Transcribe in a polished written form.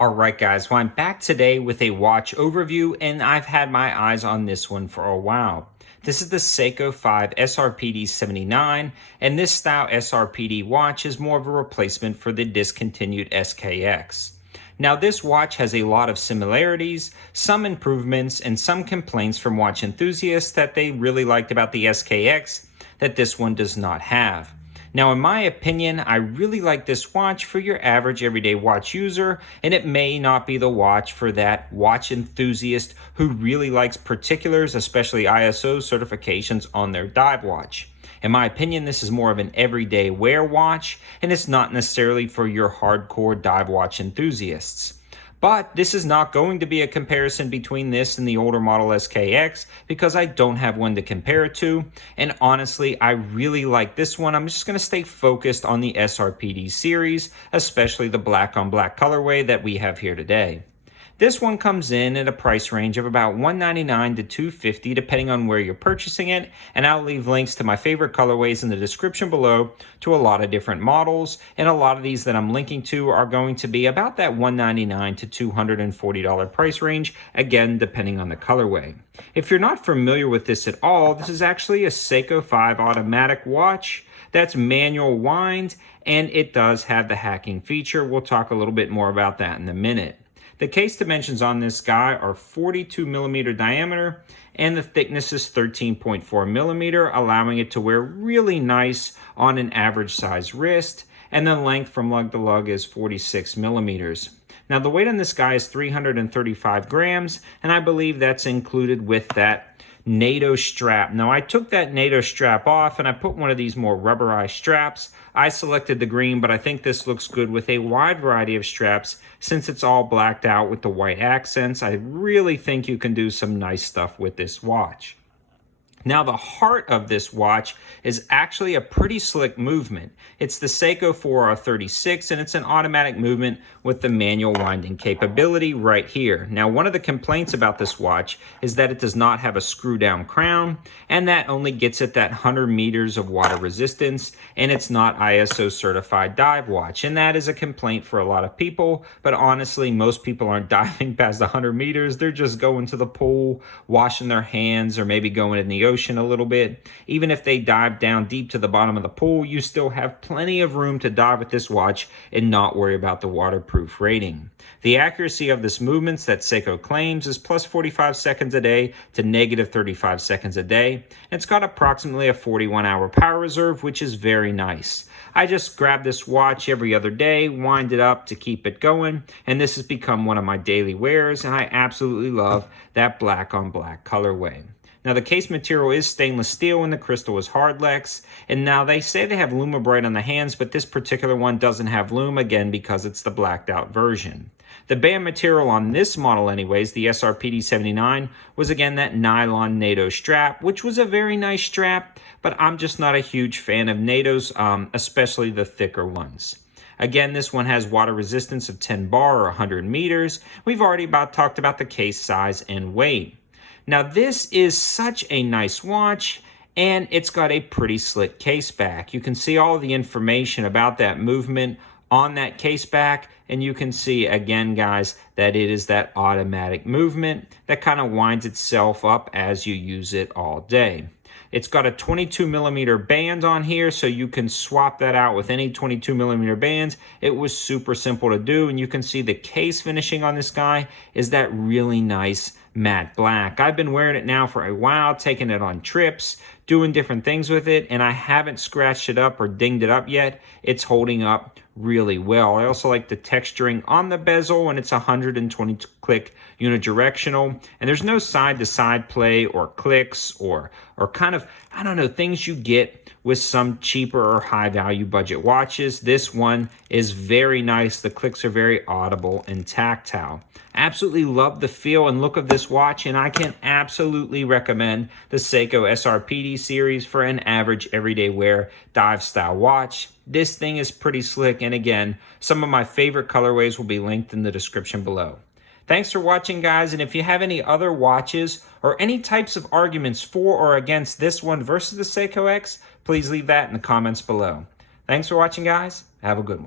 All right, guys, well, I'm back today with a watch overview, and I've had my eyes on this one for a while. This is the SEIKO 5 SRPD79, and this style SRPD watch is more of a replacement for the discontinued SKX. Now, this watch has a lot of similarities, some improvements, and some complaints from watch enthusiasts that they really liked about the SKX that this one does not have. Now, in my opinion, I really like this watch for your average everyday watch user, and it may not be the watch for that watch enthusiast who really likes particulars, especially ISO certifications on their dive watch. In my opinion, this is more of an everyday wear watch, and it's not necessarily for your hardcore dive watch enthusiasts. But this is not going to be a comparison between this and the older model SKX because I don't have one to compare it to. And honestly, I really like this one. I'm just going to stay focused on the SRPD series, especially the black on black colorway that we have here today. This one comes in at a price range of about $199 to $250 depending on where you're purchasing it, and I'll leave links to my favorite colorways in the description below to a lot of different models, and a lot of these that I'm linking to are going to be about that $199 to $240 price range, again depending on the colorway. If you're not familiar with this at all, this is actually a SEIKO 5 automatic watch that's manual wind, and it does have the hacking feature. We'll talk a little bit more about that in a minute. The case dimensions on this guy are 42 millimeter diameter, and the thickness is 13.4 millimeter, allowing it to wear really nice on an average size wrist, and the length from lug to lug is 46 millimeters. Now the weight on this guy is 335 grams, and I believe that's included with that NATO strap. Now I took that NATO strap off and I put one of these more rubberized straps. I selected the green, but I think this looks good with a wide variety of straps since it's all blacked out with the white accents. I really think you can do some nice stuff with this watch. Now the heart of this watch is actually a pretty slick movement. It's the SEIKO 4R36 and it's an automatic movement with the manual winding capability right here. Now one of the complaints about this watch is that it does not have a screw down crown, and that only gets it that 100 meters of water resistance, and it's not ISO certified dive watch, and that is a complaint for a lot of people. But honestly, most people aren't diving past 100 meters. They're just going to the pool, washing their hands, or maybe going in the ocean a little bit. Even if they dive down deep to the bottom of the pool, you still have plenty of room to dive with this watch and not worry about the waterproof rating. The accuracy of this movements that SEIKO claims is plus 45 seconds a day to negative 35 seconds a day. It's got approximately a 41-hour power reserve, which is very nice. I just grab this watch every other day, wind it up to keep it going, and this has become one of my daily wears, and I absolutely love that black on black colorway. Now the case material is stainless steel and the crystal is Hardlex, and now they say they have Lumabrite on the hands, but this particular one doesn't have Lum, again because it's the blacked out version. The band material on this model anyways, the SRPD79, was again that nylon NATO strap, which was a very nice strap, but I'm just not a huge fan of NATOs, especially the thicker ones. Again, this one has water resistance of 10 bar or 100 meters. We've already talked about the case size and weight. Now this is such a nice watch, and it's got a pretty slick case back. You can see all the information about that movement on that case back, and you can see again, guys, that it is that automatic movement that kind of winds itself up as you use it all day. It's got a 22 millimeter band on here, so you can swap that out with any 22 millimeter bands. It was super simple to do, and you can see the case finishing on this guy is that really nice matte black. I've been wearing it now for a while, taking it on trips, doing different things with it, and I haven't scratched it up or dinged it up yet. It's holding up really well. I also like the texturing on the bezel, and it's 120 click unidirectional, and there's no side to side play or clicks or kind of, I don't know, things you get with some cheaper or high value budget watches. This one is very nice. The clicks are very audible and tactile. Absolutely love the feel and look of this watch, and I can absolutely recommend the SEIKO SRPD series for an average everyday wear dive style watch. This thing is pretty slick, and again, some of my favorite colorways will be linked in the description below. Thanks for watching, guys, and if you have any other watches or any types of arguments for or against this one versus the SEIKO X, please leave that in the comments below. Thanks for watching, guys. Have a good one.